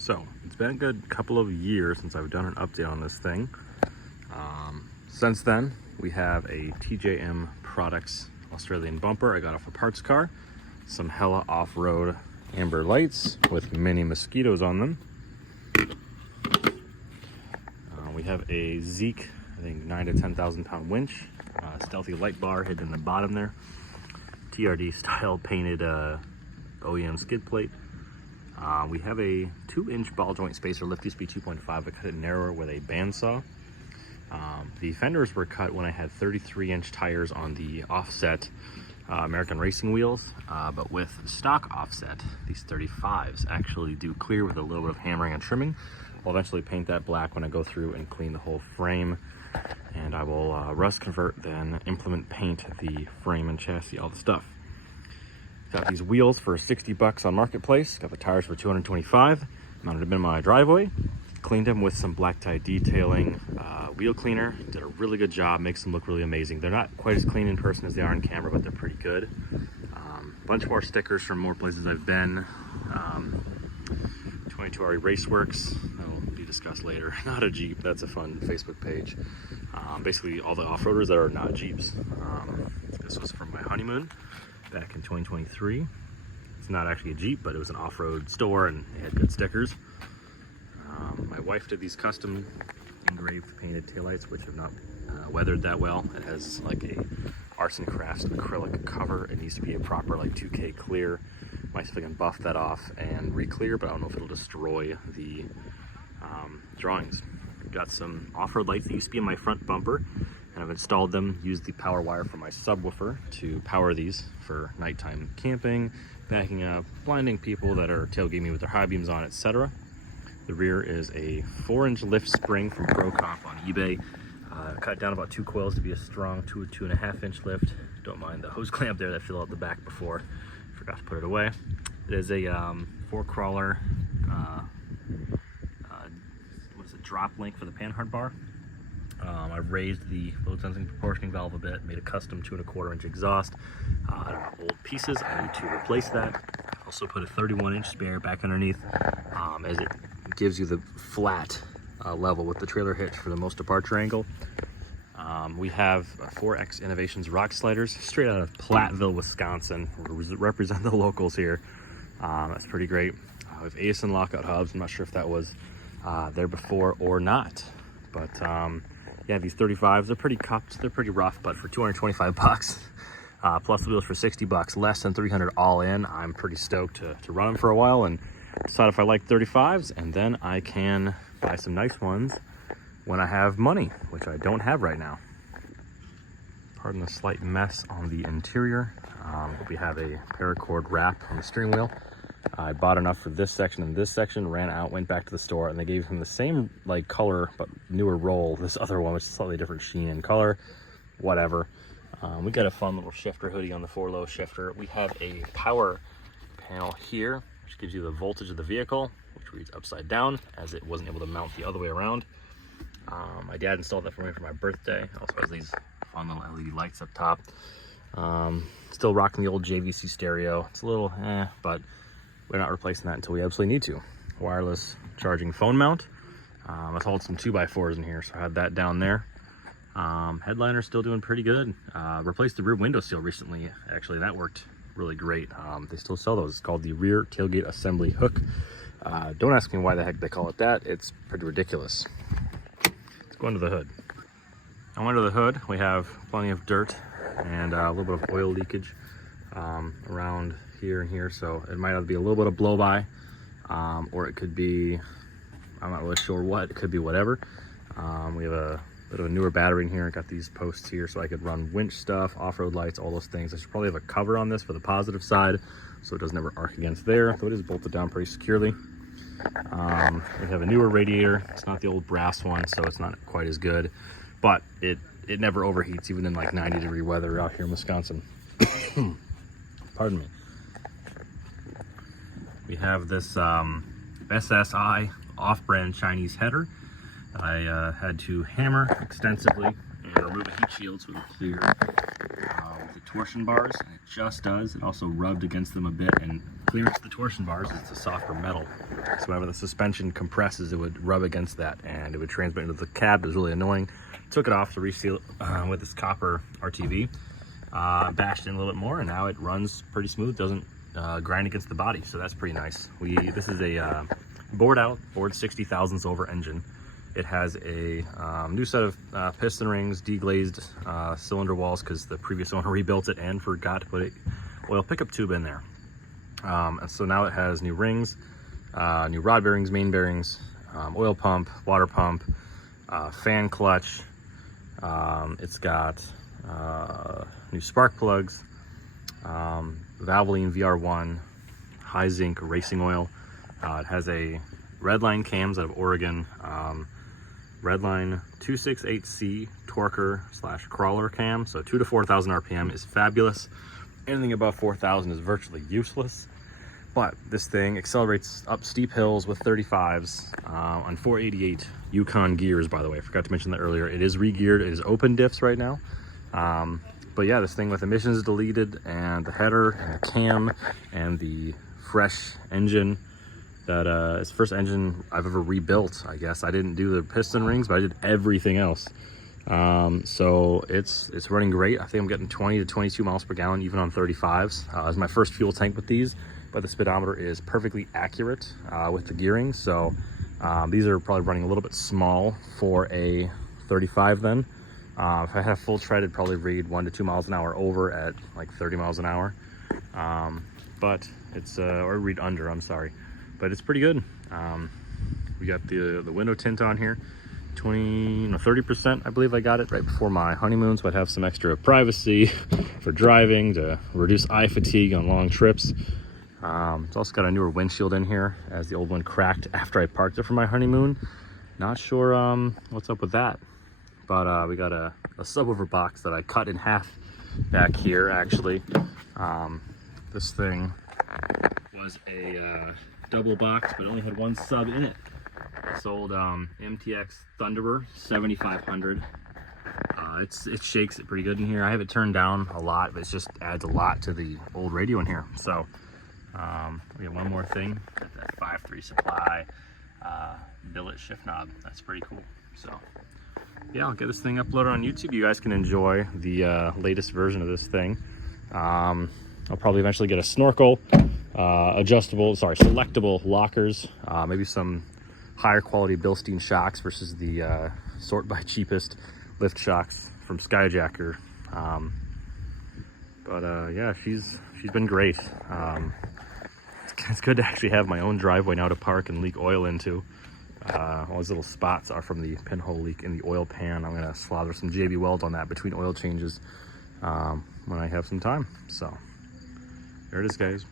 So it's been a good couple of years since I've done an update on this thing. Since then, we have a TJM Products Australian bumper I got off a parts car, some hella off-road amber lights with mini mosquitoes on them. We have a Zeke, I think 9,000 to 10,000 pound winch, stealthy light bar hidden in the bottom there, TRD style painted OEM skid plate. We have a 2-inch ball joint spacer lift, used to be 2.5, but cut it narrower with a bandsaw. The fenders were cut when I had 33-inch tires on the offset American racing wheels, but with stock offset, these 35s actually do clear with a little bit of hammering and trimming. I'll eventually paint that black when I go through and clean the whole frame, and I will rust convert, then implement paint the frame and chassis, all the stuff. Got these wheels for 60 bucks on Marketplace. Got the tires for 225. Mounted them in my driveway. Cleaned them with some black tie detailing wheel cleaner. Did a really good job. Makes them look really amazing. They're not quite as clean in person as they are on camera, but they're pretty good. Bunch more stickers from more places I've been. 22RE Raceworks. That'll be discussed later. Not a Jeep. That's a fun Facebook page. Basically all the off-roaders that are not Jeeps. This was from my honeymoon back in 2023. It's not actually a Jeep, but it was an off-road store and it had good stickers. My wife did these custom engraved painted taillights, which have not weathered that well. It has like a arts and crafts acrylic cover. It needs to be a proper like 2K clear. Might see if I can buff that off and re-clear, but I don't know if it'll destroy the drawings. Got some off-road lights that used to be in my front bumper, and I've installed them, used the power wire from my subwoofer to power these for nighttime camping, backing up, blinding people that are tailgating with their high beams on, etc. The rear is a 4-inch lift spring from ProComp on eBay. Cut down about 2 coils to be a strong 2.5-inch lift. Don't mind the hose clamp there that fell out the back before. Forgot to put it away. It is a 4-crawler drop link for the panhard bar. I raised the load sensing proportioning valve a bit, made a custom 2.25-inch exhaust. I don't know, old pieces, I need to replace that. Also put a 31-inch spare back underneath, as it gives you the flat level with the trailer hitch for the most departure angle. We have 4X Innovations rock sliders, straight out of Platteville, Wisconsin. We represent the locals here. That's pretty great. We have ASN lockout hubs. I'm not sure if that was there before or not, but yeah, these 35s, they're pretty cupped, they're pretty rough, but for 225 bucks, plus the wheels for 60 bucks, less than 300 all in, I'm pretty stoked to run them for a while and decide if I like 35s, and then I can buy some nice ones when I have money, which I don't have right now. Pardon the slight mess on the interior. We have a paracord wrap on the steering wheel. I bought enough for this section and this section, ran out, went back to the store, and they gave him the same like color but newer roll, this other one, which is slightly different sheen and color, whatever. We got a fun little shifter hoodie on the 4-low shifter. We have a power panel here, which gives you the voltage of the vehicle, which reads upside down, as it wasn't able to mount the other way around. My dad installed that for me for my birthday. Also has these fun little LED lights up top. Still rocking the old JVC stereo. It's a little but we're not replacing that until we absolutely need to. Wireless charging phone mount. I hauled some 2x4s in here, so I had that down there. Headliner's still doing pretty good. Replaced the rear window seal recently. Actually, that worked really great. They still sell those. It's called the rear tailgate assembly hook. Don't ask me why the heck they call it that. It's pretty ridiculous. Let's go under the hood. Under the hood, we have plenty of dirt and a little bit of oil leakage around here and here, so it might either be a little bit of blow by, or it could be, I'm not really sure what, it could be whatever. We have a bit of a newer battery in here. I got these posts here so I could run winch stuff, off-road lights, all those things. I should probably have a cover on this for the positive side so it doesn't ever arc against there, though it is bolted down pretty securely. We have a newer radiator. It's not the old brass one, so it's not quite as good, but it never overheats even in like 90-degree weather out here in Wisconsin. Pardon me. We have this SSI off-brand Chinese header that I had to hammer extensively and remove a heat shield so it would clear the torsion bars, and it just does. It also rubbed against them a bit and clearance of the torsion bars. It's a softer metal, so whenever the suspension compresses, it would rub against that and it would transmit into the cab. It was really annoying. Took it off to reseal it with this copper RTV. Bashed in a little bit more, and now it runs pretty smooth. Doesn't grind against the body, so that's pretty nice. This is a board 60 thousandths over engine. It has a new set of piston rings, deglazed cylinder walls because the previous owner rebuilt it and forgot to put an oil pickup tube in there. And so now it has new rings, new rod bearings, main bearings, oil pump, water pump, fan clutch. It's got new spark plugs, Valvoline VR1, high zinc racing oil. It has a Redline cams out of Oregon, Redline 268C torquer / crawler cam. So 2 to 4,000 RPM is fabulous. Anything above 4,000 is virtually useless. But this thing accelerates up steep hills with 35s on 488 Yukon gears, by the way. I forgot to mention that earlier. It is re-geared. It is open diffs right now. But yeah, this thing with emissions deleted and the header and the cam and the fresh engine. That it's the first engine I've ever rebuilt, I guess. I didn't do the piston rings, but I did everything else. So it's running great. I think I'm getting 20 to 22 miles per gallon even on 35s. It's my first fuel tank with these, but the speedometer is perfectly accurate with the gearing. So these are probably running a little bit small for a 35 then. If I had a full tread, it'd probably read 1 to 2 miles an hour over at like 30 miles an hour. But it's, or read under, I'm sorry. But it's pretty good. We got the window tint on here, 30%. I believe I got it right before my honeymoon, so I'd have some extra privacy for driving to reduce eye fatigue on long trips. It's also got a newer windshield in here, as the old one cracked after I parked it for my honeymoon. Not sure what's up with that, but we got a subwoofer box that I cut in half back here. Actually, this thing was a double box, but only had one sub in it. This old MTX Thunderbird 7500. It shakes it pretty good in here. I have it turned down a lot, but it just adds a lot to the old radio in here. So we have one more thing. Got that 5.3 supply billet shift knob. That's pretty cool. So yeah, I'll get this thing uploaded on YouTube. You guys can enjoy the latest version of this thing. I'll probably eventually get a snorkel. Selectable lockers, maybe some higher quality Bilstein shocks versus the sort by cheapest lift shocks from Skyjacker. Yeah, she's been great. It's good to actually have my own driveway now to park and leak oil into. All these little spots are from the pinhole leak in the oil pan. I'm gonna slather some JB Weld on that between oil changes when I have some time. So there it is, guys.